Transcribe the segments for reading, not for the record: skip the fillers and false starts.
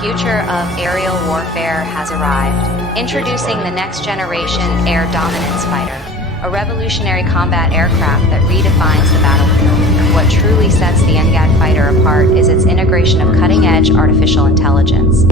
future of aerial warfare has arrived. Introducing the next generation air dominance fighter, a revolutionary combat aircraft that redefines the battlefield. What truly sets the NGAD fighter apart is its integration of cutting-edge artificial intelligence.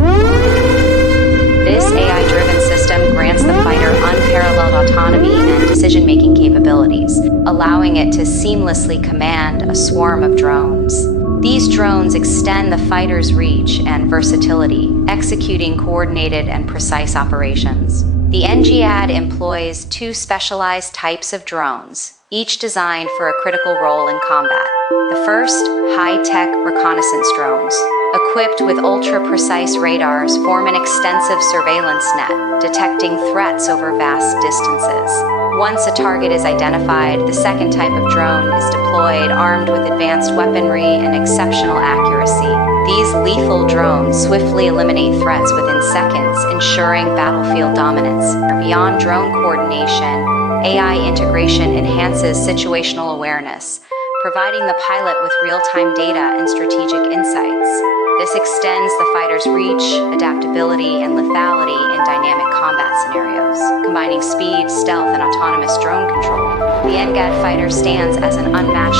This AI-driven system grants the fighter unparalleled autonomy and decision-making capabilities, allowing it to seamlessly command a swarm of drones. These drones extend the fighter's reach and versatility, executing coordinated and precise operations. The NGAD employs two specialized types of drones, each designed for a critical role in combat. The first, high-tech reconnaissance drones, equipped with ultra-precise radars, form an extensive surveillance net, detecting threats over vast distances. Once a target is identified, the second type of drone is deployed, armed with advanced weaponry and exceptional accuracy. These lethal drones swiftly eliminate threats within seconds, ensuring battlefield dominance. Beyond drone coordination, AI integration enhances situational awareness, providing the pilot with real-time data and strategic insights. This extends the fighter's reach, adaptability, and lethality in dynamic combat scenarios, combining speed, stealth, and autonomous drone control. The NGAD fighter stands as an unmatched